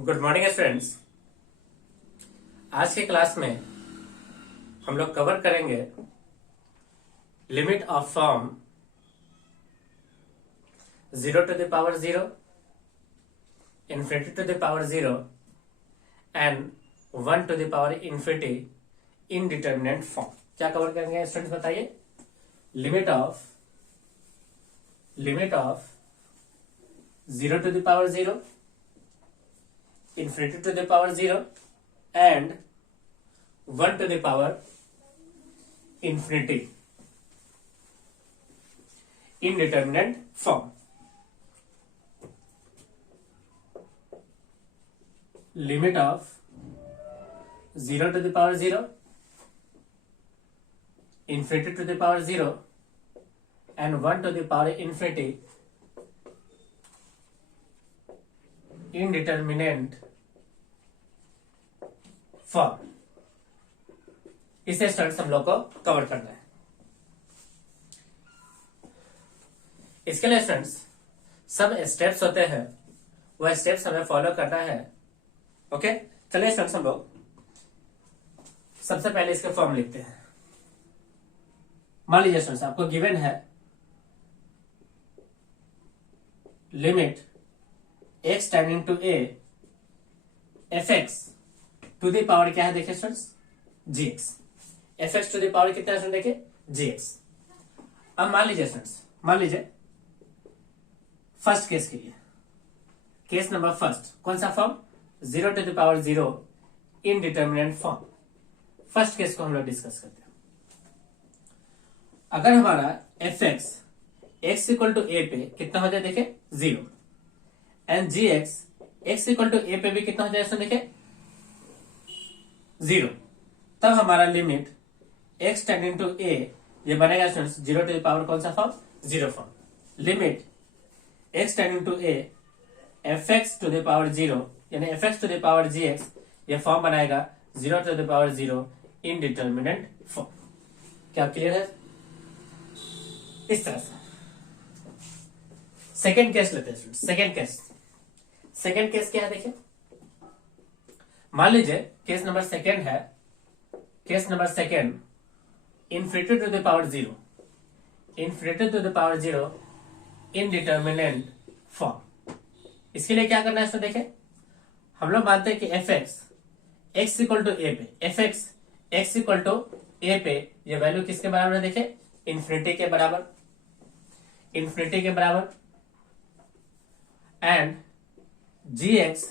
Good morning students. आज के class में हम लोग कवर करेंगे limit of form 0 to the power 0, infinity to the power 0 and 1 to the power infinity indeterminate form. क्या cover करेंगे स्टूडेंट्स बताइए। Limit of 0 to the power 0, infinity to the power 0 and 1 to the power infinity indeterminate form। Limit of 0 to the power 0, infinity to the power 0 and 1 to the power infinity indeterminate form. इसे students हम लोग को cover करना है। इसके लिए students सब steps होते हैं, वह स्टेप्स हमें फॉलो करना है। ओके, चलिए स्टूडेंट्स हम लोग सबसे पहले इसके फॉर्म लिखते हैं। मान लीजिए स्टूडेंट्स आपको गिवन है limit x tending to a fx to the power क्या है देखिए students gx। fx to the power कितना है देखिए gx। अब मान लीजिए स्टूडेंट्स फर्स्ट केस के लिए, केस नंबर फर्स्ट कौन सा form 0 to the power 0 indeterminate form. First case को हम लोग डिस्कस करते हैं। अगर हमारा fx x equal to a पे कितना हो जाए देखिए 0 and gx x equal to a पे भी कितना हो जाए देखिए 0, तब हमारा limit x tending to a ये बनेगा स्टूडेंट्स 0 टू द पावर कौन सा form 0 form. Limit x tending to a fx to the power 0 यानी fx to the power gx ये फॉर्म बनाएगा 0 to the power 0 indeterminate form. क्या clear है? इस तरह से सेकेंड केस लेते हैं। सेकेंड केस क्या है देखिए। मान लीजिए केस नंबर सेकेंड है, case number second infinity to the power 0, infinity to the power 0 indeterminate form. इसके लिए क्या करना है इसमें देखिए, हम लोग मानते हैं कि fx x equal to a पे fx x equal to a पे ये वैल्यू किसके बराबर है देखिए इन्फिनिटी के बराबर, इन्फिनिटी के बराबर and gx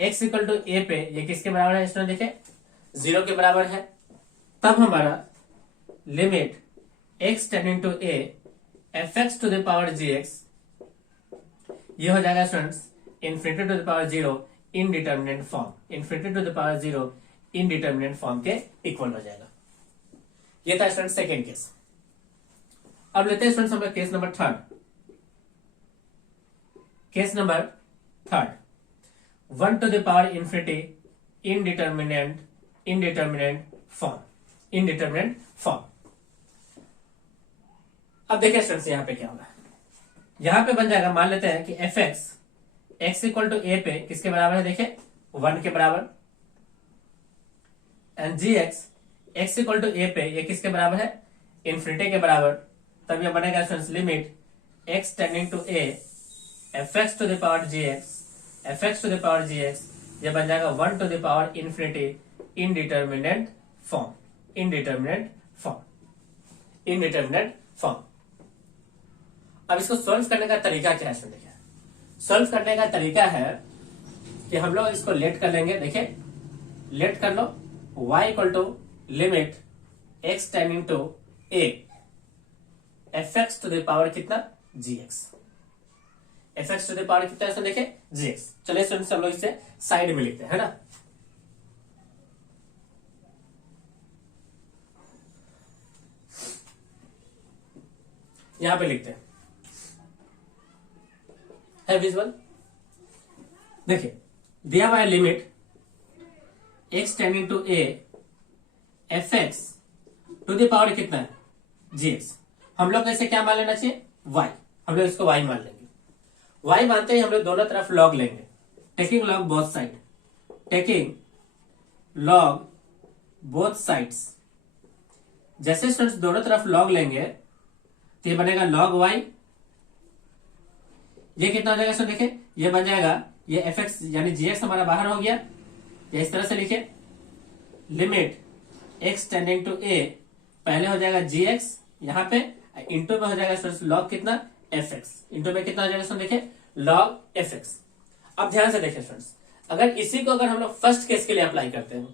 x equal to a पे ये किसके बराबर है इसमें देखिए 0 के बराबर है। तब हमारा limit x tending to a fx to the power gx ये हो जाएगा students infinity to the power 0 indeterminate form, infinity to the power 0 indeterminate form के इक्वल हो जाएगा। ये था स्टूडेंट्स सेकेंड केस। अब लेते हैं स्टूडेंट्स हम लोग case number third. Case number third 1 to the power infinity indeterminate form. अब देखिए स्टूडेंट्स यहां पे क्या होगा, यहां पे बन जाएगा, मान लेते हैं कि fx x equal to a पे किसके बराबर है देखिए 1 के बराबर and gx x equal to a पे ये किसके बराबर है इन्फिनिटी के बराबर। तब ये बनेगा students limit x tending to a fx to the power gx ये बन जाएगा 1 to the power infinity indeterminate form. अब इसको सॉल्व करने का तरीका क्या है देखिए। सॉल्व करने का तरीका है कि हम लोग इसको लेट कर लेंगे। देखिए लेट कर लो y equal to limit x tending to a fx to the power कितना gx, fx to the power कितना है देखिए gx। चलिए स्टूडेंट्स हम लोग इसे साइड में लिखते हैं ना। यहां पे लिखते हैं है विजुअल। देखिए दिया हुआ है limit x tending to a fx to the power कितना है gx। हम लोग ऐसे क्या मान लेना चाहिए y, हम लोग इसको y मान लेंगे। y मानते ही हम लोग दोनों तरफ log लेंगे, taking log both side, taking log both sides. जैसे स्टूडेंट्स दोनों तरफ लॉग लेंगे तो ये बनेगा लॉग वाई। ये कितना हो जाएगा स्टूडेंट, देखिए ये बन जाएगा, ये एफ एक्स यानी जी एक्स हमारा बाहर हो गया। या इस तरह से लिखिए, लिमिट एक्स टेंडिंग टू ए, पहले हो जाएगा जी एक्स यहां पे, इंटू में हो जाएगा स्टूडेंट्स लॉग कितना, एफ एक्स, इंटू में कितना हो जाएगा स्टूडेंट, देखिए लॉग एफ एक्स। अब ध्यान से देखिए स्टूडेंट्स, अगर इसी को अगर हम लोग फर्स्ट केस के लिए अप्लाई करते हैं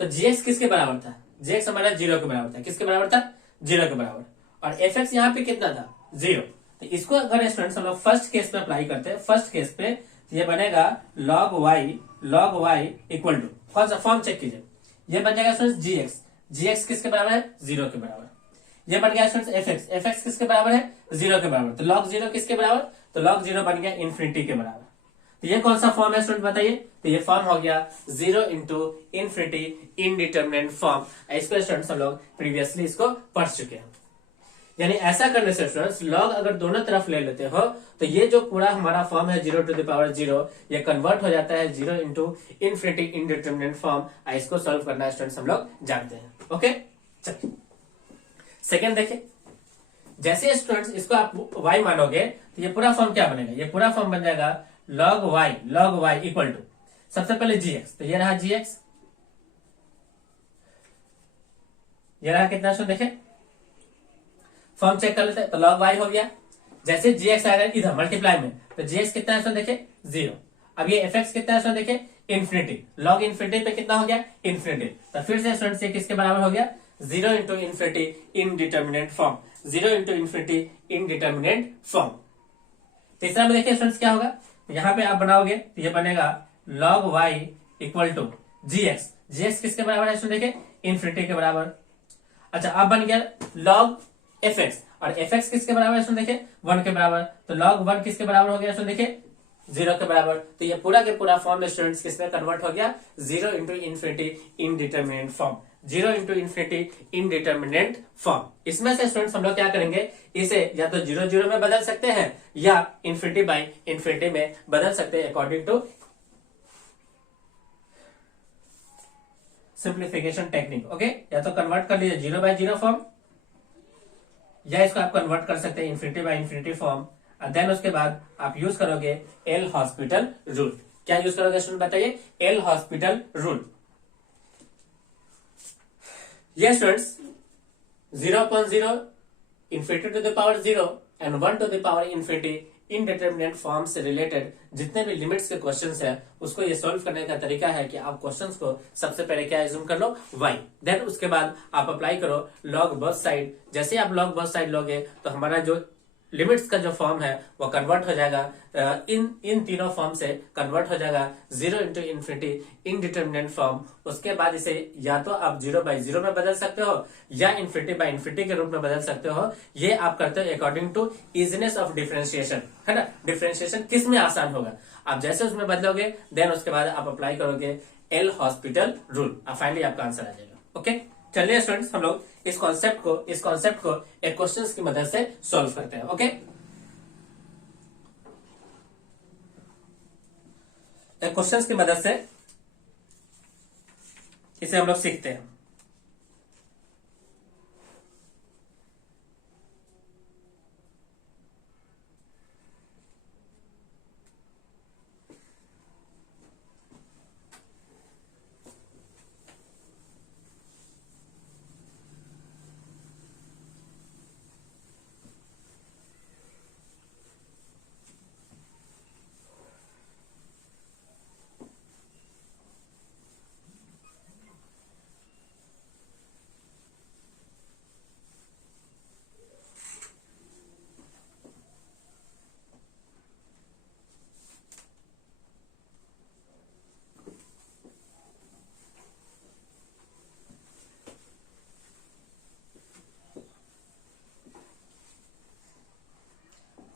तो जी एक्स किसके बराबर था, जी एक्स हमारा 0 के बराबर था। किसके बराबर था, 0 के बराबर। और एफ एक्स यहाँ पे कितना था, 0। तो इसको अगर स्टूडेंट्स हम लोग फर्स्ट केस में अप्लाई करते हैं, फर्स्ट केस पे तो ये बनेगा लॉग वाई इक्वल टू, कौन सा फॉर्म चेक कीजिए, ये बन जाएगा स्टूडेंट्स जी एक्स, जी एक्स किसके बराबर है, 0 के बराबर। ये बन गया students F x, F x किसके बराबर है, 0 के बराबर। तो लॉग 0 किसके बराबर, तो लॉग 0 बन गया इन्फिनिटी के बराबर। तो ये कौन सा फॉर्म है स्टूडेंट बताइए, तो ये फॉर्म हो गया 0 इंटू इन्फिनिटी इनडिटर्मिनेट फॉर्म। इसको स्टूडेंट्स हम लोग प्रीवियसली इसको पढ़ चुके हैं। यानी ऐसा करने से स्टूडेंट्स लॉग अगर दोनों तरफ ले लेते हो तो ये जो पूरा हमारा फॉर्म है 0 टू द पावर 0, ये कन्वर्ट हो जाता है 0 इंटू इन्फिनिटी इनडिटर्मिनेट फॉर्म। इसको सॉल्व करना स्टूडेंट्स हम लोग जानते हैं। ओके, चलिए सेकेंड देखिए, जैसे स्टूडेंट्स इसको आप y मानोगे तो ये पूरा फॉर्म क्या बनेगा, ये पूरा फॉर्म बन जाएगा log y इक्वल टू, सबसे पहले gx, तो ये रहा gx, ये रहा कितना स्टूडेंट देखे, फॉर्म चेक कर लेते हैं। तो log y हो गया, जैसे gx आएगा इधर मल्टीप्लाई में तो gx कितना है स्टूडेंट देखे, 0। अब ये fx कितना है स्टूडेंट देखे, इन्फिनिटी, log इन्फिनिटी पे कितना हो गया, इन्फिनिटी। तो फिर से स्टूडेंट्स ये किसके बराबर हो गया, 0 into infinity indeterminate form, 0 into infinity indeterminate form. तीसरा में देखिए स्टूडेंट्स क्या होगा, यहां पे आप बनाओगे तो ये बनेगा log y equal to gx, gx किसके बराबर है स्टूडेंट देखिए, इन्फिनिटी के बराबर। अच्छा अब बन गया log fx, और fx किसके बराबर है स्टूडेंट देखिए, 1 के बराबर। तो log 1 किसके बराबर हो गया स्टूडेंट देखिए, 0 के बराबर। तो ये पूरा के पूरा फॉर्म स्टूडेंट्स किसमें कन्वर्ट हो गया, 0 into infinity indeterminate form, 0 into infinity indeterminate form. इसमें से स्टूडेंट्स हम लोग क्या करेंगे, इसे या तो 0 0 में बदल सकते हैं या इन्फिनिटी बाई इन्फिनिटी में बदल सकते हैं according to simplification technique. Okay, या तो कन्वर्ट कर लीजिए 0 बाई 0 फॉर्म, या इसको आप कन्वर्ट कर सकते हैं इन्फिनिटी बाई इन्फिनिटी फॉर्म। और देन उसके बाद आप यूज करोगे एल हॉस्पिटल रूल। क्या यूज करोगे स्टूडेंट बताइए, एल हॉस्पिटल रूल। ये students 0.0 infinity to the power 0 and 1 to the power infinity indeterminate form से रिलेटेड जितने भी लिमिट्स के क्वेश्चंस है उसको ये सॉल्व करने का तरीका है कि आप क्वेश्चंस को सबसे पहले क्या एज्यूम कर लो, y, देन उसके बाद आप अप्लाई करो लॉग बोथ साइड। जैसे आप लॉग बोथ साइड लोगे तो हमारा जो लिमिट्स का जो फॉर्म है वो कन्वर्ट हो जाएगा, इन तीनों फॉर्म से कन्वर्ट हो जाएगा 0 इंटू इन्फिनिटी इनडिटर्मिनेट फॉर्म। उसके बाद इसे या तो आप 0 बाई 0 में बदल सकते हो या इन्फिनिटी बाई इन्फिनिटी के रूप में बदल सकते हो। ये आप करते हो according to easiness of differentiation, है ना, डिफरेंशिएशन किस में आसान होगा, आप जैसे उसमें बदलोगे देन उसके बाद आप अप्लाई करोगे एल हॉस्पिटल रूल, फाइनली आपका आंसर आ जाएगा। ओके, चलिए स्टूडेंट्स हम लोग इस कॉन्सेप्ट को एक क्वेश्चंस की मदद से सॉल्व करते हैं। ओके, एक क्वेश्चंस की मदद से इसे हम लोग सीखते हैं।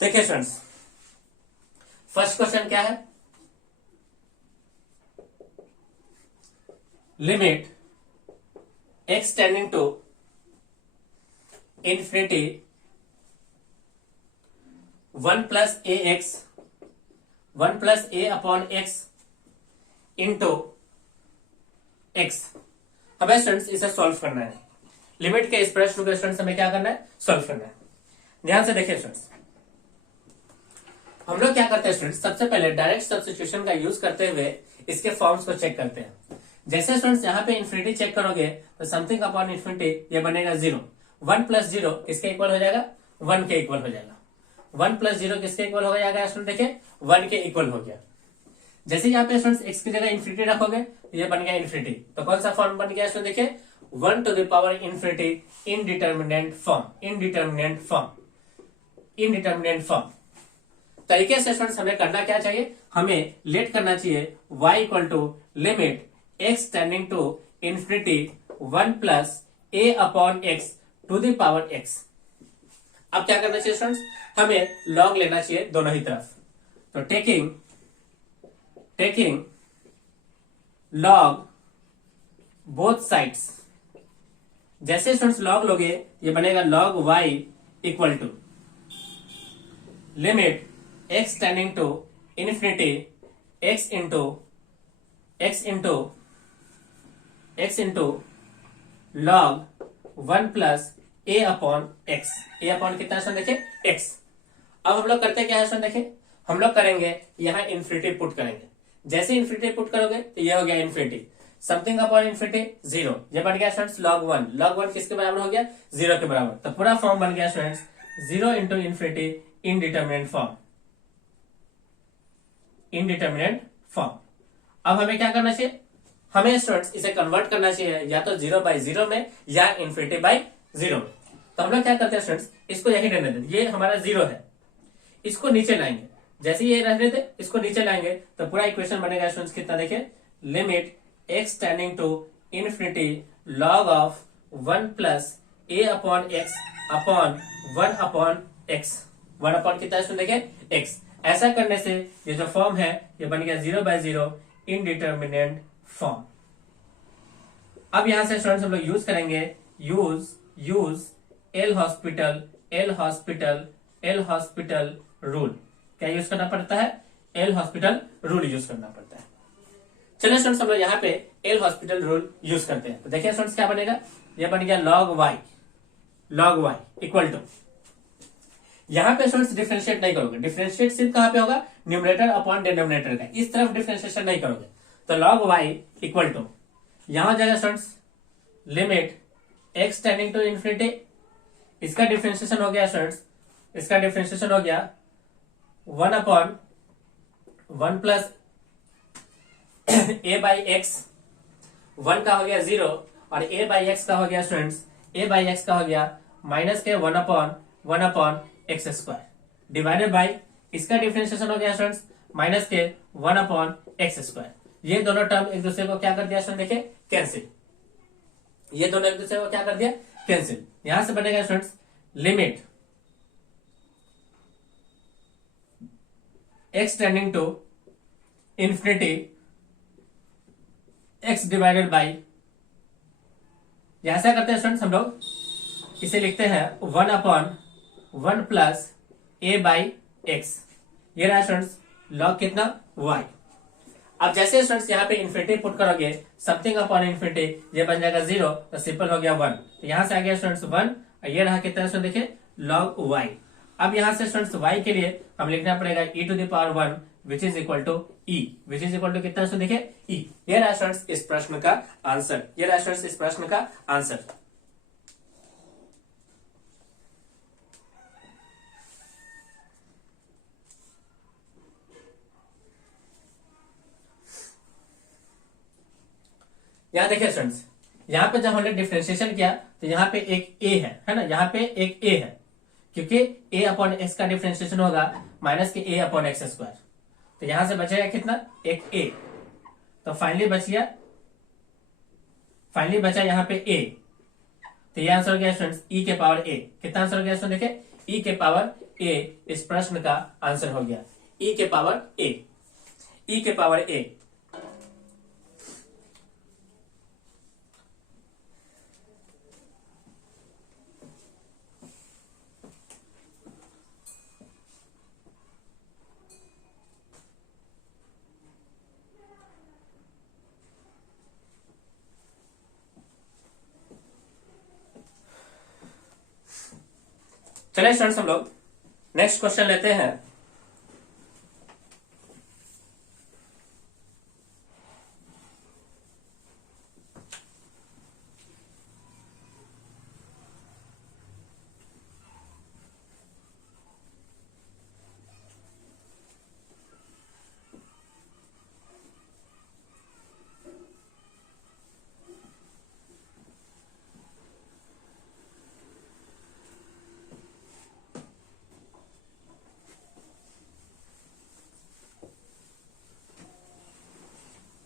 देखिए स्टूडेंट्स, फर्स्ट क्वेश्चन क्या है, limit x tending to infinity 1 plus a upon x into x. हमें स्टूडेंट्स इसे सॉल्व करना है। लिमिट के इस प्रश्न को स्टूडेंट्स हमें क्या करना है, सॉल्व करना है। ध्यान से देखिए स्टूडेंट्स, हम लोग क्या करते हैं स्टूडेंट्स, सबसे पहले डायरेक्ट सब्स्टिट्यूशन का यूज करते हुए इसके फॉर्म्स को चेक करते हैं। जैसे स्टूडेंट्स यहाँ पे इन्फिनिटी चेक करोगे तो समथिंग अपॉन इन्फिनिटी ये बनेगा 0। 1 प्लस 0 किसके इक्वल हो जाएगा, 1 के इक्वल हो जाएगा। 1 प्लस 0 किसके इक्वल हो जाएगा स्टूडेंट, देखिए 1 के इक्वल हो गया। जैसे यहाँ पे स्टूडेंट्स x की जगह इन्फिनिटी रखोगे तो ये बन गया इन्फिनिटी। तो कौन सा फॉर्म बन गया स्टूडेंट, देखिए 1 to the power infinity indeterminate form, indeterminate form, indeterminate form. तरीके से स्टूडेंट्स हमें करना क्या चाहिए, हमें लेट करना चाहिए y equal to limit x tending to infinity 1 plus a upon x to the power x। अब क्या करना चाहिए स्टूडेंट्स, हमें लॉग लेना चाहिए दोनों ही तरफ। तो टेकिंग लॉग बोथ साइड्स, जैसे स्टूडेंट्स लॉग लोगे ये बनेगा log y equal to limit x tending to infinity x into log 1 plus a upon x। a upon कितना है देखिए x। अब हम लोग करते क्या है देखिए, हम लोग करेंगे यहाँ इन्फिनिटी पुट करेंगे। जैसे इन्फिनिटी पुट करोगे तो ये हो गया इन्फिनिटी, समथिंग अपॉन इन्फिनिटी 0, ये बन गया स्टूडेंट्स log 1। log 1 किसके बराबर हो गया, 0 के बराबर। तो पूरा फॉर्म बन गया students 0 into infinity indeterminate form, indeterminate form. अब हमें क्या करना चाहिए, हमें स्टूडेंट्स इसे कन्वर्ट करना चाहिए या तो 0/0 में या इन्फिनिटी बाई 0 में। तो हम लोग क्या करते हैं स्टूडेंट्स, इसको यही रहने देते, ये हमारा 0 है, इसको नीचे लाएंगे। जैसे ये रहने थे इसको नीचे लाएंगे तो पूरा इक्वेशन बनेगा स्टूडेंट्स कितना, देखिए limit x tending to infinity log of 1 plus a upon x upon 1 upon x। 1 upon कितना है देखिए x। ऐसा करने से ये जो फॉर्म है ये बन गया 0/0 इनडिटर्मिनेंट फॉर्म। अब यहां से स्टूडेंट्स हम लोग यूज करेंगे यूज एल हॉस्पिटल रूल। क्या यूज करना पड़ता है, एल हॉस्पिटल रूल यूज करना पड़ता है। चलिए स्टूडेंट्स हम लोग यहाँ पे एल हॉस्पिटल रूल यूज करते हैं। तो देखिए स्टूडेंट्स क्या बनेगा, ये बन गया log y इक्वल टू, यहाँ पे स्टूडेंट्स डिफरेंशिएट नहीं करोगे, डिफरेंशिएट सिर्फ कहां पे होगा, न्यूमरेटर अपॉन डिनोमिनेटर का, इस तरफ डिफरेंशिएशन नहीं करोगे। तो log y इक्वल टू, यहां हो जाएगा students limit x tending to infinity, इसका डिफरेंशिएशन हो गया स्टूडेंट्स, इसका डिफरेंशिएशन हो गया 1 upon 1 plus a by x, 1 का हो गया 0 और a बाई एक्स का हो गया स्टूडेंट्स, a बाई एक्स का हो गया माइनस के 1 upon x square divided by, इसका डिफरेंशिएशन हो गया स्टूडेंट्स माइनस के 1 अपॉन एक्स स्क्वायर। ये दोनों टर्म एक दूसरे को क्या कर दिया स्टूडेंट, देखिए कैंसिल, ये दोनों एक दूसरे को क्या कर दिया, कैंसिल। यहां से बनेगा students limit x tending to infinity x divided by, ऐसा करते हैं स्टूडेंट्स हम लोग, इसे लिखते हैं 1 upon 1 plus a by x. ये रहा स्टूडेंट्स लॉग कितना, y। अब जैसे स्टूडेंट्स यहाँ पे इन्फिनिटी पुट करोगे, समथिंग अपॉन इन्फिनिटी, ये बन जाएगा 0, तो सिंपल हो गया 1। तो यहां से आ गया स्टूडेंट्स 1, ये रहा कितना स्टूडेंट देखिए log y। अब यहां से स्टूडेंट्स y के लिए हम लिखना पड़ेगा e to the power 1 which is equal to e, which is equal to कितना स्टूडेंट देखिए e। ये रहा स्टूडेंट्स इस प्रश्न का आंसर, ये रहा स्टूडेंट्स इस प्रश्न का आंसर। यहां देखिए स्टूडेंट्स, यहां पे जब हमने डिफरेंशिएशन किया तो यहाँ पे एक a है ना, यहाँ पे एक a है, क्योंकि a अपॉन एक्स का डिफरेंशिएशन होगा माइनस के a अपॉन एक्स स्क्वायर। तो यहां से बचेगा कितना, एक a। तो फाइनली बचा यहाँ पे a। तो ये आंसर हो गया स्टूडेंट्स e के पावर a। कितना आंसर हो गया स्टूडेंट देखिए e के पावर a, इस प्रश्न का आंसर हो गया e के पावर a, e के पावर a। चलिए स्टूडेंट्स हम लोग नेक्स्ट क्वेश्चन लेते हैं।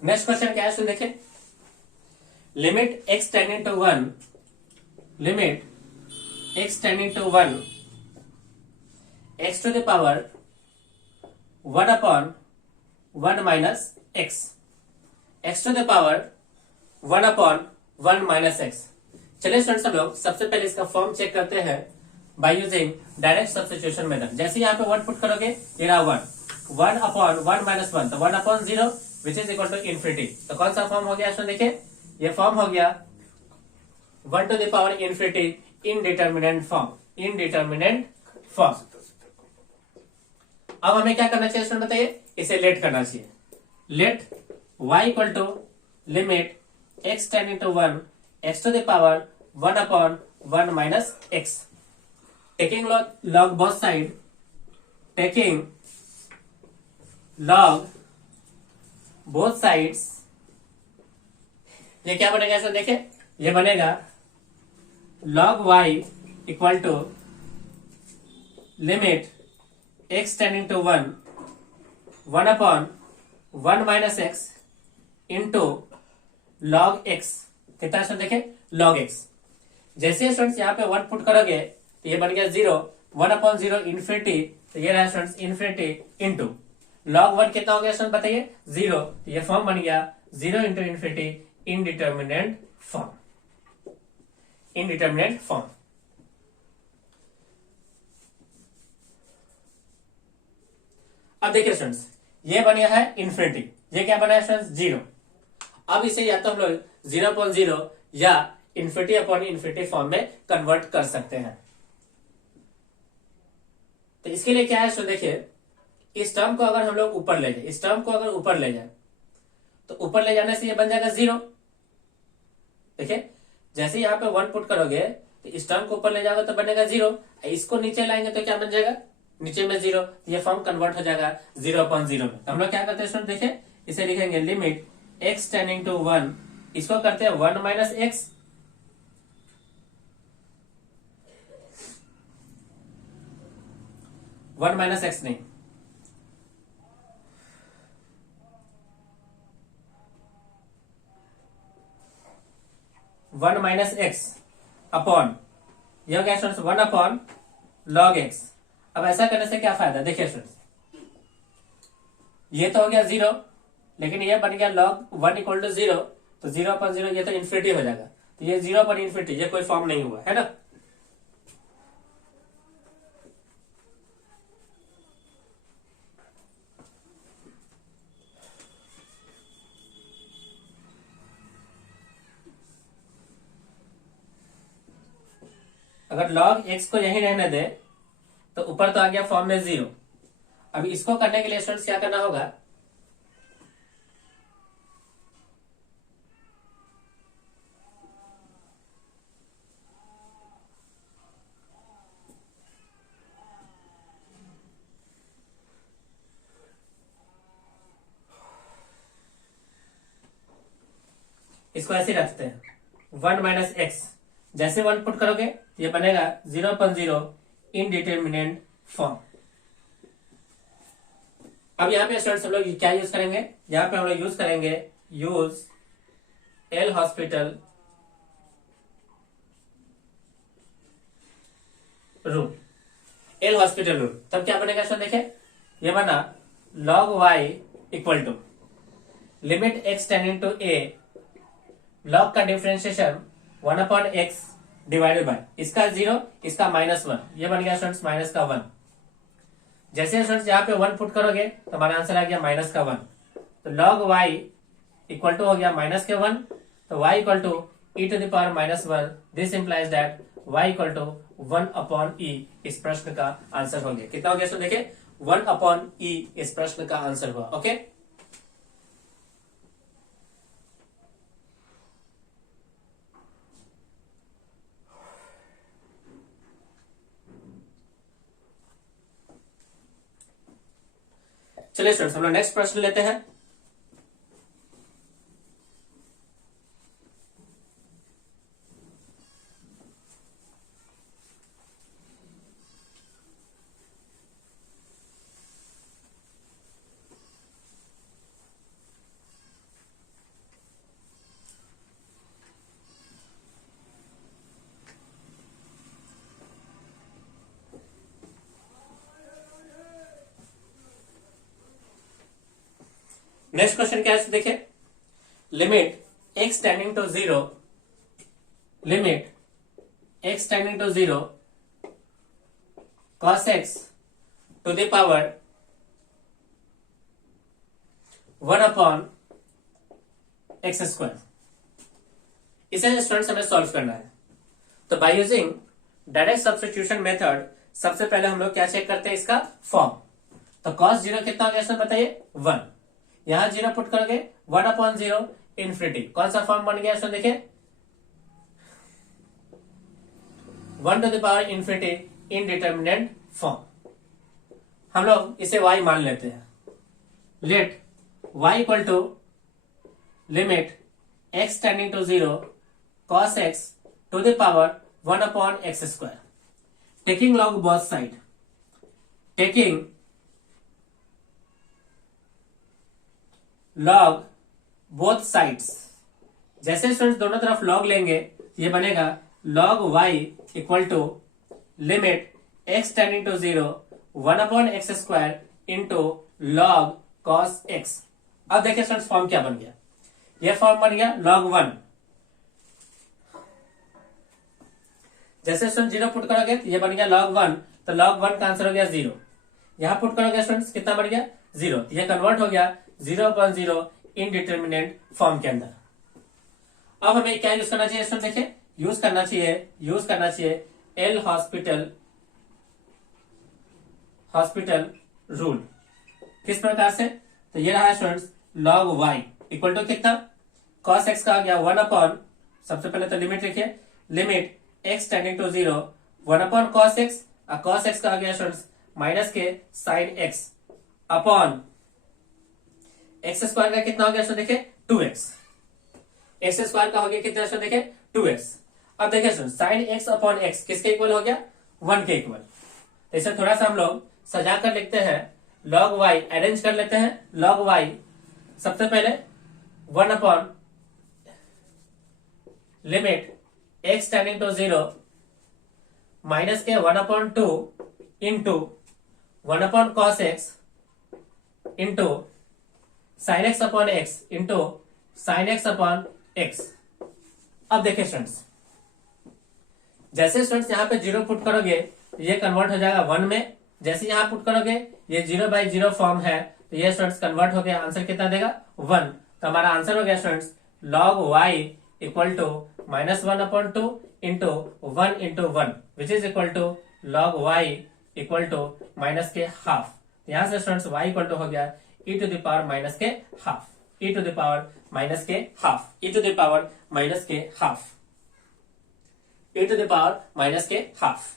नेक्स्ट क्वेश्चन क्या है सुन देखिए, limit x tending to 1, limit x tending to 1 x to the power 1 upon 1 minus x, x to the power 1 upon 1 minus x। चलिए स्टूडेंट्स हम लोग सबसे पहले इसका फॉर्म चेक करते हैं by using direct substitution method. जैसे यहाँ पे 1 पुट करोगे ये रहा 1 अपॉन 1 माइनस 1, तो 1 upon 0 which is equal to infinity. तो कौन सा फॉर्म हो गया इसमें देखिए, ये फॉर्म हो गया 1 to the power infinity indeterminate form, indeterminate form. अब हमें क्या करना चाहिए इसमें बताइए, इसे लेट करना चाहिए। Let y equal to limit x tending to 1 x to the power 1 upon 1 minus x, taking log both side, taking log both sides, ये क्या बनेगा इसमें देखिए, ये बनेगा log y equal to limit x tending to 1 upon 1 minus x into log x, कितना इसमें देखे log x। जैसे स्टूडेंट्स यहाँ पे 1 पुट करोगे तो ये बन गया 0, 1 अपॉन 0 इन्फिनिटी, तो ये रहा स्टूडेंट्स इन्फिनिटी इंटू log 1 कितना हो गया स्टूडेंट बताइए 0, तो ये फॉर्म बन गया 0 into infinity indeterminate form, indeterminate form. अब देखिए स्टूडेंट्स ये बन गया है इन्फिनिटी, ये क्या बना है स्टूडेंट्स 0। अब इसे या तो हम लोग 0.0 या इन्फिनिटी अपॉन इन्फिनिटी फॉर्म में कन्वर्ट कर सकते हैं। तो इसके लिए क्या है सो देखिए, इस टर्म को अगर हम लोग ऊपर ले जाए, इस टर्म को अगर ऊपर ले जाए तो ऊपर ले जाने से ये बन जाएगा 0। देखिए जैसे यहां पे 1 पुट करोगे तो इस टर्म को ऊपर ले जाओगे तो बनेगा 0, इसको नीचे लाएंगे तो क्या बन जाएगा नीचे में 0, तो ये फॉर्म कन्वर्ट हो जाएगा 0.0 में। तो हम लोग क्या करते हैं स्टूडेंट देखिए, इसे लिखेंगे लिमिट x टेंडिंग टू 1, इसको करते हैं 1 minus x, one minus x नहीं, वन माइनस एक्स अपॉन यह हो गया स्टूडेंट्स 1 अपॉन लॉग एक्स। अब ऐसा करने से क्या फायदा देखिए स्टूडेंट्स, ये तो हो गया 0, लेकिन ये बन गया लॉग 1 इक्वल टू 0, तो 0/0 ये तो इन्फिनिटी हो जाएगा, तो ये 0/इन्फिनिटी, ये कोई फॉर्म नहीं हुआ है ना। अगर log x को यही रहने दे तो ऊपर तो आ गया फॉर्म में 0। अब इसको करने के लिए स्टूडेंट्स क्या करना होगा, इसको ऐसे रखते हैं 1 माइनस एक्स, जैसे 1 पुट करोगे ये बनेगा 0/0 इनडिटरमिनेंट फॉर्म। अब यहां पे स्टूडेंट्स हम लोग क्या यूज करेंगे, यहां पे हम लोग यूज करेंगे use L hospital rule, L hospital rule. तब क्या बनेगा स्टूडेंट देखिए, ये बना log y equal to limit x tending to a, log का डिफरेंशिएशन 1/x डिवाइडेड बाय इसका 0, इसका -1, ये बन गया स्टूडेंट्स माइनस का 1। जैसे स्टूडेंट्स यहाँ पे 1 पुट करोगे तो हमारा आंसर आ गया माइनस का 1, तो log y इक्वल टू हो गया माइनस के 1, तो y equal to e to the power -1, this implies that y equal to 1/e इस प्रश्न का आंसर हो गया। कितना हो गया? देखिए 1/e इस प्रश्न का आंसर हुआ। ओके, चलिए स्टूडेंट्स हम लोग नेक्स्ट प्रश्न लेते हैं। नेक्स्ट क्वेश्चन क्या है देखिए, limit x tending to 0, limit x tending to 0 cos x to the power 1/x²। इसे स्टूडेंट्स हमें सॉल्व करना है। तो by using direct substitution method सबसे पहले हम लोग क्या चेक करते हैं? इसका फॉर्म। तो cos 0 कितना हो गया बताइए? 1। यहां 0 पुट करोगे 1/0 इन्फिनिटी। कौन सा फॉर्म बन गया इसमें देखिए? 1 to the power infinity indeterminate form. हम लोग इसे y मान लेते हैं। Let y equal to limit x tending to 0 cos x to the power 1/x²। Taking log both side, taking log both sides. जैसे स्टूडेंट्स दोनों तरफ लॉग लेंगे ये बनेगा log y equal to limit x tending to 0 1/x² into log cos x। अब देखिए students form क्या बन गया? यह फॉर्म बन गया log 1। जैसे स्टूडेंट 0 पुट करोगे तो ये बन गया log 1, तो log 1 का आंसर हो गया 0। यहां पुट करोगे स्टूडेंट्स कितना बन गया? 0। यह कन्वर्ट हो गया 0/0 इनडिटरमिनेट फॉर्म के अंदर। अब हमें क्या यूज करना चाहिए स्टूडेंट? देखिए यूज करना चाहिए एल हॉस्पिटल रूल। किस प्रकार से? तो ये रहा students log y equal to कितना? cos x का आ गया 1/, सबसे पहले तो लिमिट लिखिए, limit x tending to 0 1/cos x, और cos x का आ गया स्टूडेंट्स माइनस के sin x अपॉन x² का कितना हो गया इसमें देखिए? 2x। x² का हो गया कितना इसमें देखिए? 2x। अब देखिए sin x अपॉन x किसके इक्वल हो गया? 1 के इक्वल। तो इसे थोड़ा सा हम लोग सजा कर लिखते हैं, log y अरेंज कर लेते हैं। log y सबसे पहले 1/ limit x tending to 0 minus के 1/2 into 1/cos x into sin x upon x into sin x upon x। अब देखिए स्टूडेंट्स, जैसे स्टूडेंट्स यहां पे 0 पुट करोगे ये कन्वर्ट हो जाएगा 1 में। जैसे यहां पुट करोगे ये 0/0 फॉर्म है, तो ये स्टूडेंट्स कन्वर्ट हो गया। आंसर कितना देगा? 1। तो हमारा आंसर हो गया students log y equal to -1/2 into 1 into 1 which is equal to log y equal to minus के हाफ। यहां से स्टूडेंट्स y इक्वल टू हो गया e to the power minus के half, e to the power minus के half, e to the power minus के half, e to the power minus के half.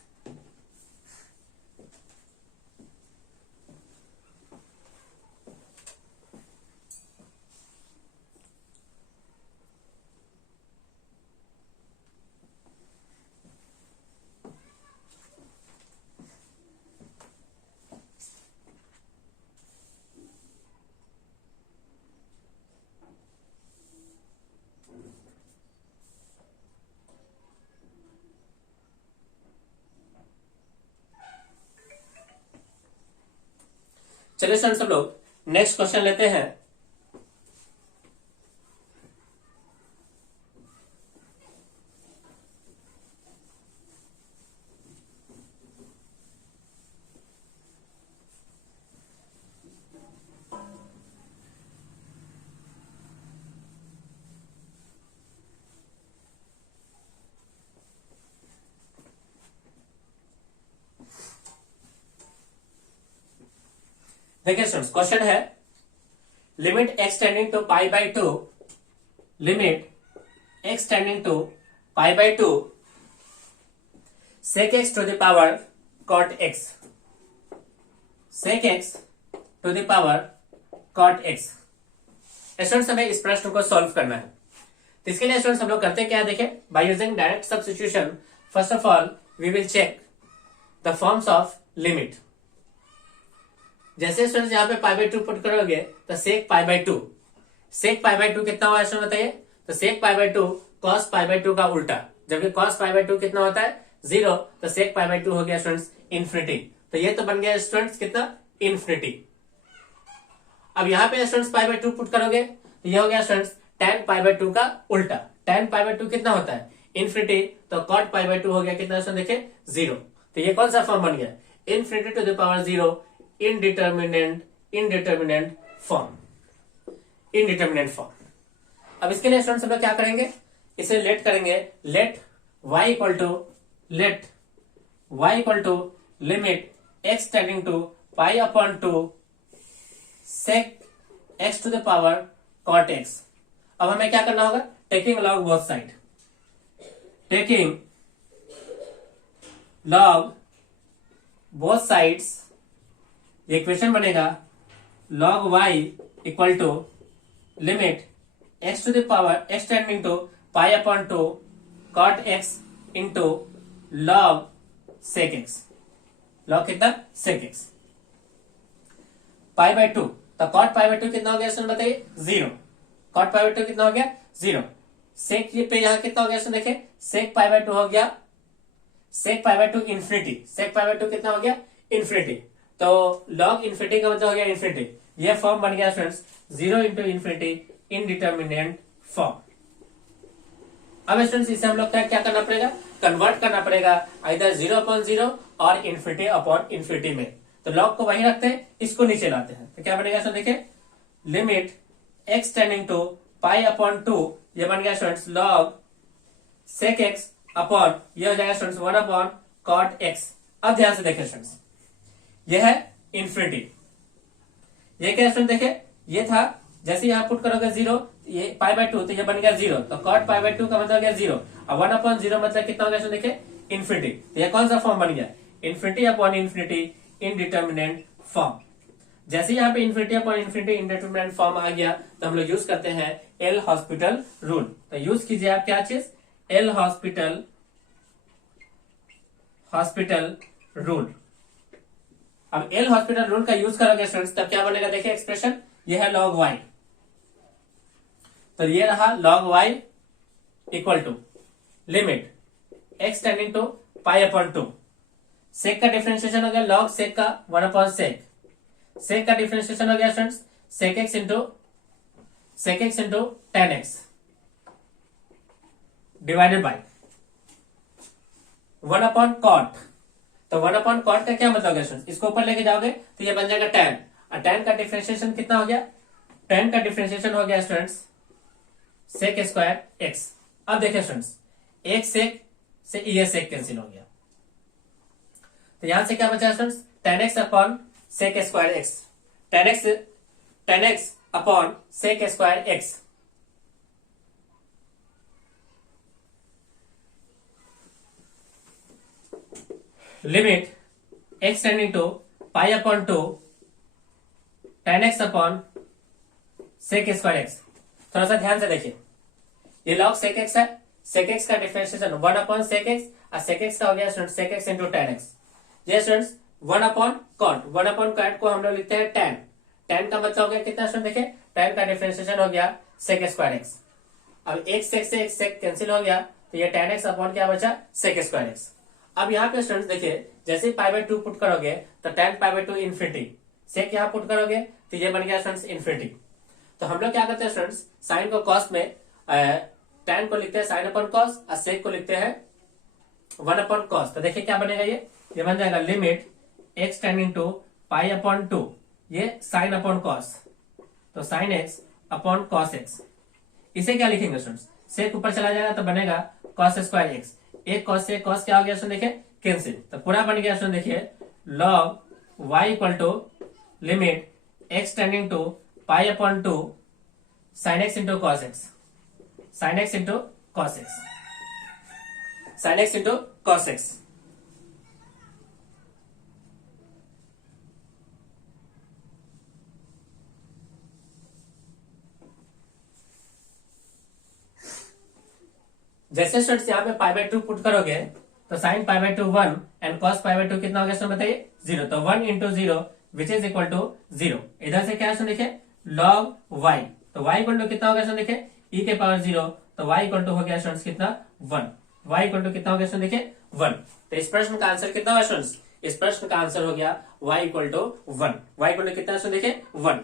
चलिए स्टूडेंट्स हम लोग नेक्स्ट क्वेश्चन लेते हैं। देखिए स्टूडेंट्स, क्वेश्चन है limit x tending to pi by two, limit x tending to pi by two sec x to the power cot x, sec x to the power cot x। Students हमें इस प्रश्न को solve करना है, तो इसके लिए स्टूडेंट्स हम लोग करते क्या है, देखें, by using direct substitution first of all we will check the forms of limit. जैसे स्टूडेंट्स यहाँ पे पाई बाई टू पुट करोगे तो sec pi by two, sec pi by two कितना हुआ स्टूडेंट बताइए, तो sec pi by two cos pi by two का उल्टा, जबकि कॉस पाई बाई टू कितना होता है 0, तो सेक पाई बाई टू हो गया स्टूडेंट्स इन्फिनिटी, तो ये तो बन गया स्टूडेंट्स कितना इन्फिनिटी। अब यहाँ पे students pi by two put करोगे तो ये हो गया students tan pi by two का उल्टा, tan पाई बाई टू कितना होता है इन्फिनिटी, तो cot पाई बाई टू हो गया कितना स्टूडेंट देखिए 0, तो ये कौन सा फॉर्म बन गया infinity to the power 0 indeterminate form, indeterminate form. अब इसके लिए स्टूडेंट्स हम लोग क्या करेंगे, इसे लेट करेंगे, let y equal to limit x tending to pi upon two sec x to the power cot x। अब हमें क्या करना होगा, taking log both side, taking log both sides, ये इक्वेशन बनेगा log y equal to limit x to the power x tending to pi upon two cot x into log sec x, log कितना sec x pi by two, तो cot pi by two कितना हो गया student बताइए 0, cot pi by two कितना हो गया 0, sec पे यहां कितना हो गया स्टूडेंट देखिए sec पाई बाई टू हो गया, sec pi by two infinity, sec pi by two कितना हो गया इन्फिनिटी, तो log इन्फिनिटी का मतलब हो गया इन्फिनिटी, ये फॉर्म बन गया students 0 into infinity indeterminate form. अब स्टूडेंट्स इसे हम लोग क्या करना पड़ेगा, कन्वर्ट करना पड़ेगा आइदर 0 अपॉन 0 और इन्फिनिटी अपॉन इन्फिनिटी में, तो लॉग को वहीं रखते हैं, इसको नीचे लाते हैं, तो क्या बनेगा स्टूडेंट देखिए limit x tending to pi upon two, ये बन गया students log sec x upon ये हो जाएगा स्टूडेंट्स 1 अपॉन cot x। अब ध्यान से देखें स्टूडेंट्स, ये है इन्फिनिटी, ये क्या स्टूडेंट देखे, ये था जैसे यहां पुट करोगे 0, ये पाई बाई टू, तो ये बन गया 0, तो cot पाई बाई टू का मतलब हो गया 0, अब 1 अपॉन 0 मतलब कितना हो गया स्टूडेंट देखे इन्फिनिटी, तो ये कौन सा फॉर्म बन गया infinity upon infinity indeterminate form. जैसे यहाँ पे infinity upon infinity indeterminate form आ गया, तो हम लोग यूज करते हैं एल हॉस्पिटल रूल, तो यूज कीजिए आप क्या चीज, एल हॉस्पिटल रूल। अब एल हॉस्पिटल रूल का यूज करोगे स्टूडेंट्स, तब क्या बनेगा देखिए एक्सप्रेशन, ये है log y, तो ये रहा log y equal to limit x tending to pi upon two, sec का डिफरेंशिएशन हो गया log सेक का 1 अपॉन सेक, सेक का डिफरेंशिएशन हो गया students sec x into tan x divided by 1 upon cot, तो 1 अपॉन कॉट का क्या मतलब हो गया स्टूडेंट्स, इसको ऊपर लेके जाओगे तो ये बन जाएगा tan, और tan का डिफरेंशिएशन कितना हो गया, tan का डिफरेंशिएशन हो गया स्टूडेंट्स सेक स्क्वायर x। अब देखिए स्टूडेंट्स एक सेक से ये सेक कैंसिल हो गया, तो यहां से क्या बचा students tan x upon sec square x, tan x upon sec square x, limit x tending to pi upon two tan x upon sec square x। थोड़ा सा ध्यान से देखिए, ये log sec x है, sec x का differentiation 1 upon sec x, और sec x का हो गया student sec x into tan x, ये students 1 upon cot, 1 upon cot को हम लोग लिखते हैं tan, tan का मतलब हो गया कितना स्टूडेंट देखिए, tan का डिफरेंशिएशन हो गया sec स्क्वायर x। अब एक sec से एक sec कैंसिल हो गया, तो ये tan x अपॉन क्या बचा sec स्क्वायर x। अब यहाँ पे स्टूडेंट्स देखिए जैसे पाई बाई टू पुट करोगे तो tan pi by two infinity, sec यहाँ पुट करोगे तो ये बन गया स्टूडेंट्स इन्फिनिटी। तो हम लोग क्या करते हैं स्टूडेंट्स, साइन को कॉस में tan को लिखते हैं साइन अपॉन कॉस, और सेक को लिखते हैं 1 अपॉन कॉस, तो देखिए क्या बनेगा, ये बन जाएगा limit x tending to pi upon two, ये साइन अपॉन कॉस, तो sine x upon cos x. इसे क्या लिखेंगे स्टूडेंट्स, सेक ऊपर चला जाएगा तो बनेगा कॉस स्क्वायर एक्स, एक कॉस से कॉस क्या हो गया स्टूडेंट देखिए कैंसिल, तो पूरा बन गया स्टूडेंट देखिए log y equal to limit x tending to pi upon 2 sine x into cos x, sine x into cos x, sine x into cos x. जैसे स्टूडेंट्स यहाँ पे पाई बाय 2 पुट करोगे तो sine pi by 2 1 and cos pi by 2 कितना हो गया student बताइए 0, तो 1 इंटू 0 विच इज इक्वल टू 0। इधर से क्या है स्टूडेंट देखिए लॉग y, तो y इक्वल टू कितना हो गया स्टूडेंट देखिए e के पावर 0, तो y इक्वल टू हो गया स्टूडेंट्स कितना 1, y इक्वल टू कितना हो गया स्टूडेंट देखिए 1। तो इस प्रश्न का आंसर कितना हुआ स्टूडेंट्स, इस प्रश्न का आंसर हो गया y equal to 1, y equal to कितना स्टूडेंट देखिए 1।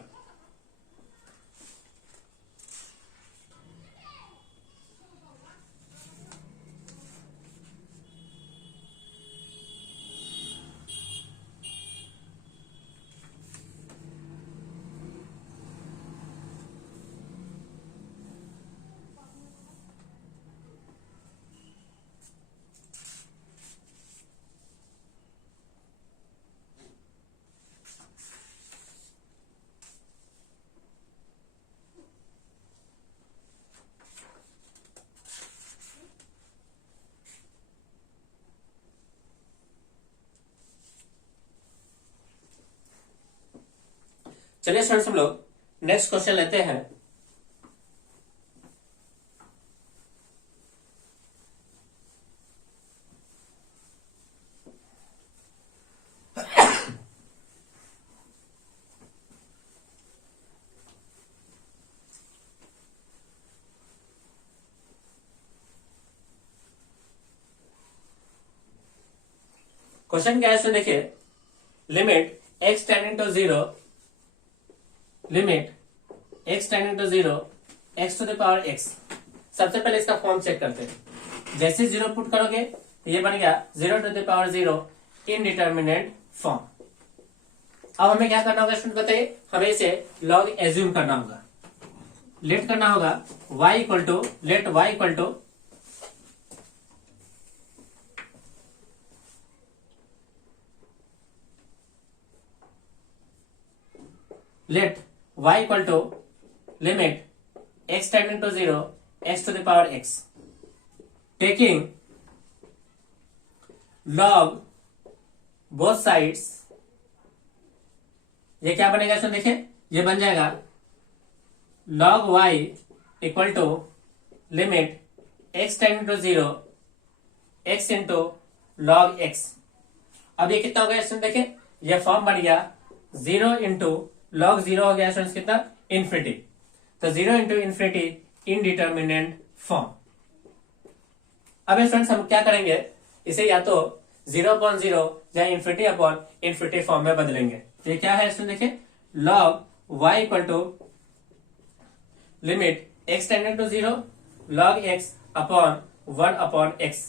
चलिए स्टूडेंट्स हम लोग नेक्स्ट क्वेश्चन लेते हैं। क्वेश्चन क्या है स्टूडेंट देखिए limit x tending to 0, limit x tending to 0 x to the power x। सबसे पहले इसका फॉर्म चेक करते हैं। जैसे 0 पुट करोगे तो ये बन गया 0 to the power 0 indeterminate form. अब हमें क्या करना होगा स्टूडेंट बताइए, हमें इसे लॉग एज्यूम करना होगा। लेट करना होगा y equal to let y equal to let y equal to limit x tending to 0 x to the power x, taking log both sides। ये क्या बनेगा इसमें देखिए, ये बन जाएगा log y equal to limit x tending to 0 x into log x। अब ये कितना हो गया इसमें देखिए, ये फॉर्म बन गया 0 इंटू लॉग 0 हो गया स्टूडेंट्स कितना इन्फिनिटी, तो 0 इंटू इन्फिनिटी इनडिटर्मिनेंट फॉर्म। अब स्टूडेंट्स हम क्या करेंगे, इसे या तो 0/0 या इन्फिनिटी अपॉन इन्फिनिटी फॉर्म में बदलेंगे। तो ये क्या है स्टूडेंट देखिए log y equal to limit x tending to 0 log x upon 1 upon x।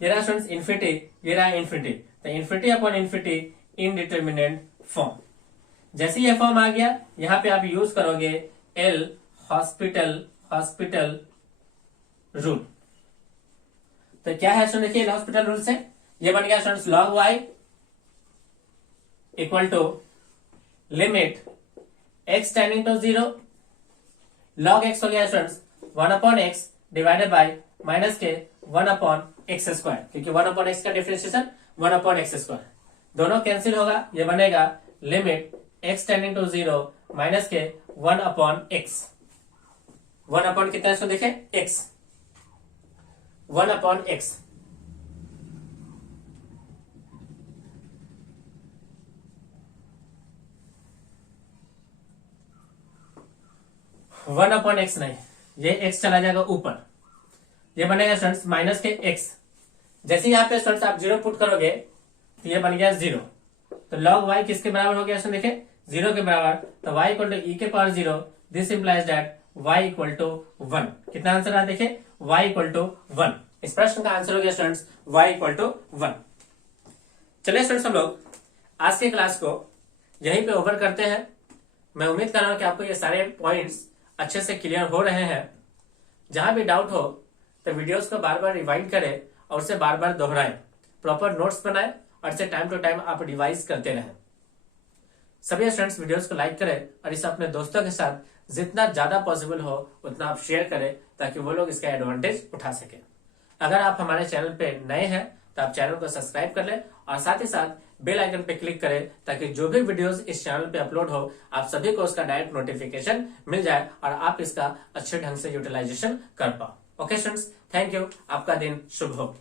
ये रहा स्टूडेंट्स इन्फिनिटी, ये रहा इन्फिनिटी, तो infinity upon infinity indeterminate form. जैसे ये फॉर्म आ गया यहां पे आप यूज करोगे एल हॉस्पिटल रूल। तो क्या है स्टूडेंट देखिए हॉस्पिटल रूल से ये बन गया students log y equal to limit x tending to 0 log x हो गया students 1 upon x divided by minus के 1 अपॉन एक्स स्क्वायर, क्योंकि 1 अपॉन एक्स का डिफरेंशिएशन 1 अपॉन एक्स स्क्वायर, दोनों कैंसिल होगा। ये बनेगा limit x tending to 0 minus के 1 अपॉन x। 1 अपॉन कितना है इसको देखें x, 1 upon x। One upon x नहीं, ये x चला जाएगा ऊपर, ये बनेगा स्टूडेंट्स माइनस के x। जैसे यहाँ पे स्टूडेंट्स आप 0 पुट करोगे तो ये बन गया 0, तो log y किसके बराबर हो गया इसमें देखें 0 के बराबर, तो y इक्वल टू e के power 0, this implies that y equal to 1। कितना आंसर आ देखिए y इक्वल टू 1। इस प्रश्न का आंसर हो गया स्टूडेंट्स y इक्वल टू 1। चलिए स्टूडेंट्स हम लोग आज के क्लास को यहीं पे ओवर करते हैं। मैं उम्मीद कर रहा हूं कि आपको ये सारे पॉइंट्स अच्छे से क्लियर हो रहे हैं। जहां भी डाउट हो तो वीडियोस को बार बार रिवाइंड करें और उसे बार बार दोहराएं, प्रॉपर नोट्स बनाएं और इसे टाइम टू टाइम आप रिवाइज करते रहें। सभी स्टूडेंट्स वीडियोस को लाइक करें और इसे अपने दोस्तों के साथ जितना ज्यादा पॉसिबल हो उतना आप शेयर करें ताकि वो लोग इसका एडवांटेज उठा सके। अगर आप हमारे चैनल पे नए हैं तो आप चैनल को सब्सक्राइब कर लें और साथ ही साथ बेल आइकन पे क्लिक करें ताकि जो भी वीडियोस इस चैनल पे अपलोड हो आप सभी को उसका डायरेक्ट नोटिफिकेशन मिल जाए और आप इसका अच्छे ढंग से यूटिलाइजेशन कर पाओ। Okay students, thank you. आपका दिन शुभ हो।